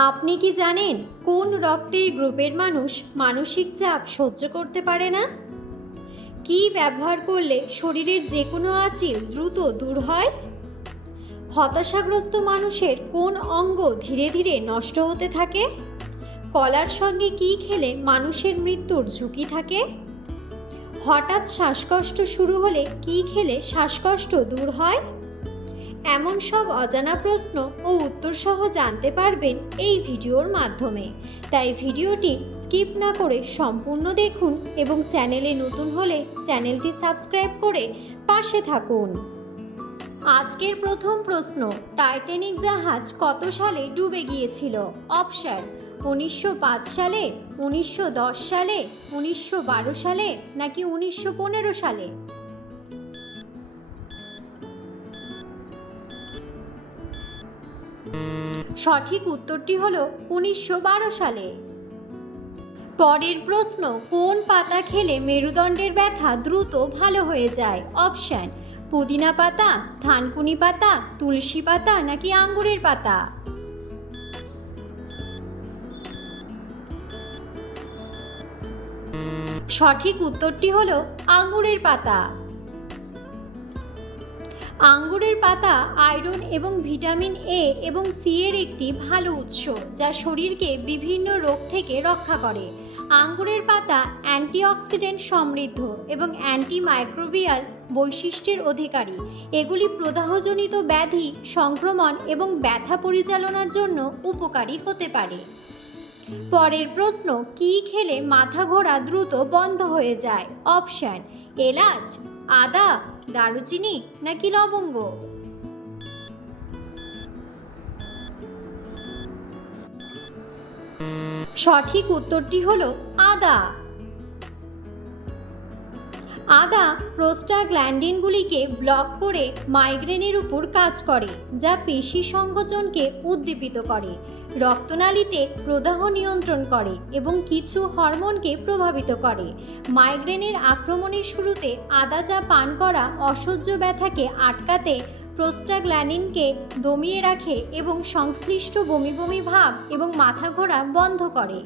আপনি কি জানেন কোন রক্তের গ্রুপের মানুষ মানসিক চাপ সহ্য করতে পারে না? কি ব্যবহার করলে শরীরের যে কোনো আঁচিল দ্রুত দূর হয়? হতাশাগ্রস্ত মানুষের কোন অঙ্গ ধীরে ধীরে নষ্ট হতে থাকে? কলার সঙ্গে কি খেলে মানুষের মৃত্যুর ঝুঁকি থাকে? হঠাৎ শ্বাসকষ্ট শুরু হলে কি খেলে শ্বাসকষ্ট দূর হয়? এমন সব অজানা প্রশ্ন ও উত্তর সহ জানতে পারবেন এই ভিডিওর মাধ্যমে। তাই ভিডিওটি স্কিপ না করে সম্পূর্ণ দেখুন এবং চ্যানেলে নতুন হলে চ্যানেলটি সাবস্ক্রাইব করে পাশে থাকুন। আজকের প্রথম প্রশ্ন, টাইটানিক জাহাজ কত সালে ডুবে গিয়েছিল? অপশন, উনিশশো পাঁচ সালে, উনিশশো দশ সালে, উনিশশো বারো সালে নাকি উনিশশো পনেরো সালে? সঠিক উত্তরটি হল উনিশশো বারো সালে। পরের প্রশ্ন, কোন পাতা খেলে মেরুদণ্ডের ব্যথা দ্রুত ভালো হয়ে যায়? অপশন, পুদিনা পাতা থানকুনি পাতা, তুলসী পাতা নাকি আঙ্গুরের পাতা? সঠিক উত্তরটি হলো আঙ্গুরের পাতা। আঙ্গুরের পাতা আয়রন এবং ভিটামিন এ এবং সি এর একটি ভালো উৎস, যা শরীরকে বিভিন্ন রোগ থেকে রক্ষা করে। আঙ্গুরের পাতা অ্যান্টিঅক্সিডেন্ট সমৃদ্ধ এবং অ্যান্টিমাইক্রোবিয়াল বৈশিষ্ট্যের অধিকারী। এগুলি প্রদাহজনিত ব্যাধি, সংক্রমণ এবং ব্যথা পরিচালনার জন্য উপকারী হতে পারে। পরের প্রশ্ন, কি খেলে মাথা ঘোরা দ্রুত বন্ধ হয়ে যায়? অপশন, এলাচ, আদা দারুচিনি নাকি লবঙ্গ? সঠিক উত্তরটি হলো আদা। আদা প্রোস্টাগ্ল্যান্ডিনগুলিকে ব্লক করে মাইগ্রেনের উপর কাজ করে, যা পেশি সংকোচনকে উদ্দীপিত করে। রক্তনালীতে প্রদাহ নিয়ন্ত্রণ করে এবং কিছু হরমোনকে প্রভাবিত করে। মাইগ্রেনের আক্রমণের শুরুতে আদা চা পান করা অসহ্য ব্যথাকে আটকাতে প্রোস্টাগ্ল্যান্ডিনকে দমিয়ে রাখে এবং সংশ্লিষ্ট বমি বমি ভাব এবং মাথা ঘোরা বন্ধ করে।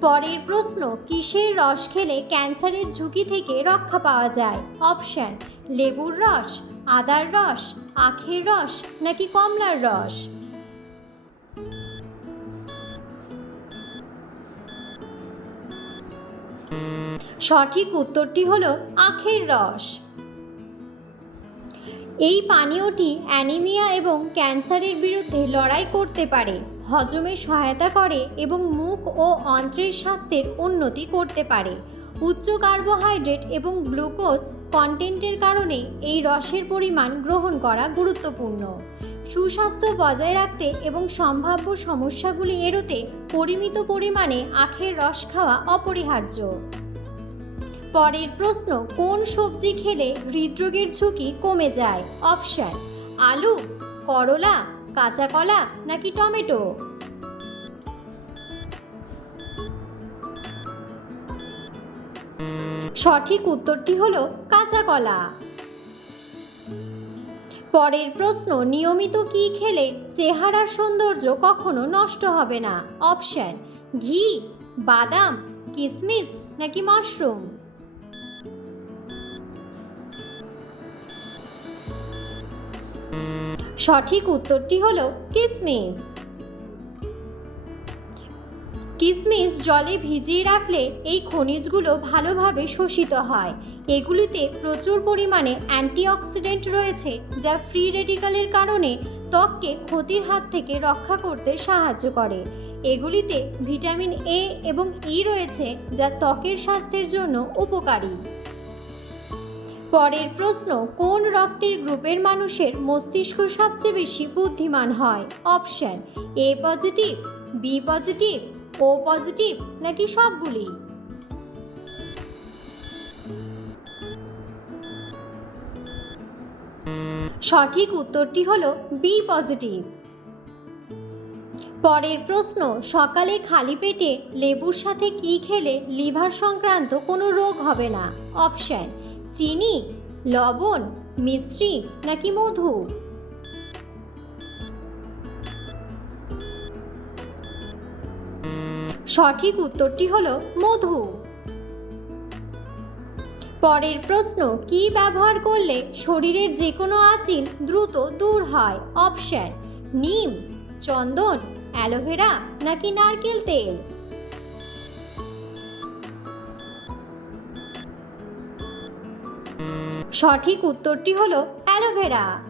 পরের প্রশ্ন, কিসের রস খেলে ক্যান্সারের ঝুঁকি থেকে রক্ষা পাওয়া যায়? অপশন, লেবুর রস, আদার রস, আখের রস নাকি কমলার রস? সঠিক উত্তরটি হল আখের রস। এই পানীয়টি অ্যানিমিয়া এবং ক্যান্সারের বিরুদ্ধে লড়াই করতে পারে, হজমে সহায়তা করে এবং মুখ ও অন্ত্রের স্বাস্থ্যের উন্নতি করতে পারে। উচ্চ কার্বোহাইড্রেট এবং গ্লুকোজ কন্টেন্টের কারণে এই রসের পরিমাণ গ্রহণ করা গুরুত্বপূর্ণ। সুস্বাস্থ্য বজায় রাখতে এবং সম্ভাব্য সমস্যাগুলি এড়োতে পরিমিত পরিমাণে আখের রস খাওয়া অপরিহার্য। পরের প্রশ্ন, কোন সবজি খেলে হৃদরোগের ঝুঁকি কমে যায়? অপশন, আলু, করলা, কাঁচা কলা নাকি টমেটো? সঠিক উত্তরটি হলো কাঁচা কলা। পরের প্রশ্ন, নিয়মিত কি খেলে চেহারার সৌন্দর্য কখনো নষ্ট হবে না? অপশন, ঘি, বাদাম কিশমিশ নাকি মাশরুম? সঠিক উত্তরটি হল কিসমিস। কিসমিস জলে ভিজিয়ে রাখলে এই খনিজগুলো ভালোভাবে শোষিত হয়। এগুলিতে প্রচুর পরিমাণে অ্যান্টিঅক্সিডেন্ট রয়েছে, যা ফ্রি রেডিকালের কারণে ত্বককে ক্ষতির হাত থেকে রক্ষা করতে সাহায্য করে। এগুলিতে ভিটামিন এ এবং ই রয়েছে, যা ত্বকের স্বাস্থ্যের জন্য উপকারী। পরের প্রশ্ন, কোন রক্তের গ্রুপের মানুষের মস্তিষ্ক সবচেয়ে বেশি বুদ্ধিমান হয়? Option, A positive, B positive, O positive, নাকি সবগুলি? সঠিক উত্তরটি হলো বি পজিটিভ। পরের প্রশ্ন, সকালে খালি পেটে লেবুর সাথে কি খেলে লিভার সংক্রান্ত কোনো রোগ হবে না? অপশন চিনি, লবণ, মিশ্রি নাকি মধু? সঠিক উত্তরটি হল মধু। পরের প্রশ্ন, কি ব্যবহার করলে শরীরের যে কোনো আঁচিল দ্রুত দূর হয়? অপশন, নিম, চন্দন, অ্যালোভেরা নাকি নারকেল তেল? সঠিক উত্তরটি হলো অ্যালোভেরা।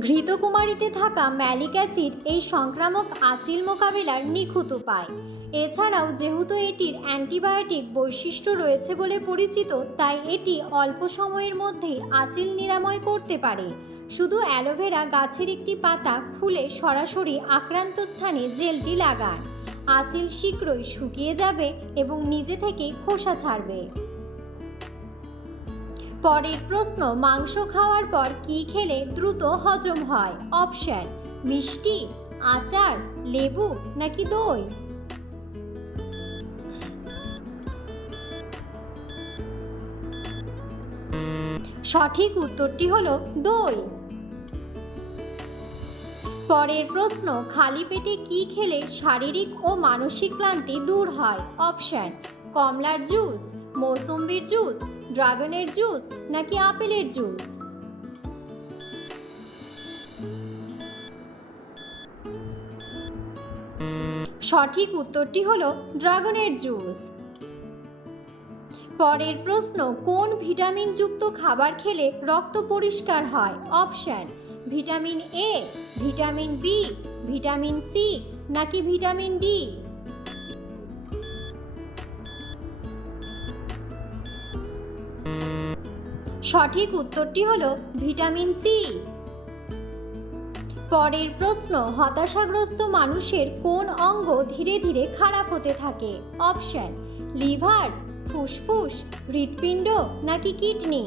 ঘৃতকুমারীতে থাকা ম্যালিক অ্যাসিড এই সংক্রামক আচিল মোকাবিলার নিখুঁত উপায়। এছাড়াও যেহেতু এটির অ্যান্টিবায়োটিক বৈশিষ্ট্য রয়েছে বলে পরিচিত, তাই এটি অল্প সময়ের মধ্যেই আচিল নিরাময় করতে পারে। শুধু অ্যালোভেরা গাছের একটি পাতা খুলে সরাসরি আক্রান্ত স্থানে জেলটি লাগান। আঁচিল শীঘ্রই শুকিয়ে যাবে এবং নিজে থেকেই খোসা ছাড়বে। পরের প্রশ্ন, মাংস খাওয়ার পর কি খেলে দ্রুত হজম হয়? অপশন, মিষ্টি, আচার, লেবু নাকি দই? সঠিক উত্তরটি হলো দই। পরের প্রশ্ন, খালি পেটে কি খেলে শারীরিক ও মানসিক ক্লান্তি দূর হয়? অপশন, কমলার জুস, মৌসুম্বির জুস ড্রাগনের জুস নাকি আপেলের জুস? সঠিক উত্তরটি হলো ড্রাগনের জুস। পরের প্রশ্ন, কোন ভিটামিনযুক্ত খাবার খেলে রক্ত পরিষ্কার হয়? Option, vitamin A, vitamin B, vitamin C নাকি ভিটামিন ডি? সঠিক উত্তরটি হলো ভিটামিন সি। পরের প্রশ্ন, হতাশাগ্রস্ত মানুষের কোন অঙ্গ ধীরে ধীরে খারাপ হতে থাকে? অপশন, লিভার, ফুসফুস, হৃৎপিণ্ড নাকি কিডনি?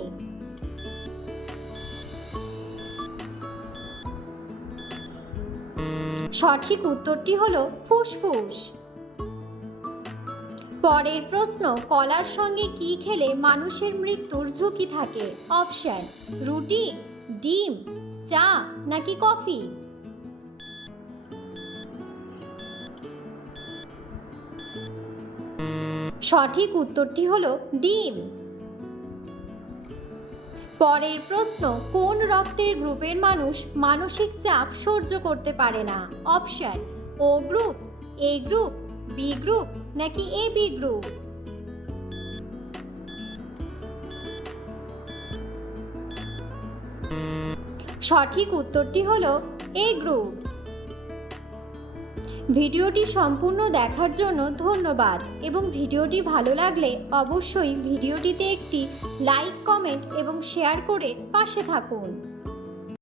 সঠিক উত্তরটি হলো ফুসফুস। পরের প্রশ্ন, কলার সঙ্গে কি খেলে মানুষের মৃত্যুর ঝুঁকি থাকে? অপশন, রুটি, ডিম, চা নাকি কফি? সঠিক উত্তরটি হলো ডিম। পরের প্রশ্ন, কোন রক্তের গ্রুপের মানুষ মানসিক চাপ সহ্য করতে পারে না? Option, O group, A group B group নাকি এ বি গ্রুপ সঠিক উত্তরটি হলো এ গ্রুপ ভিডিওটি সম্পূর্ণ দেখার জন্য ধন্যবাদ এবং ভিডিওটি ভালো লাগলে অবশ্যই ভিডিওটিতে একটি লাইক কমেন্ট এবং শেয়ার করে পাশে থাকুন।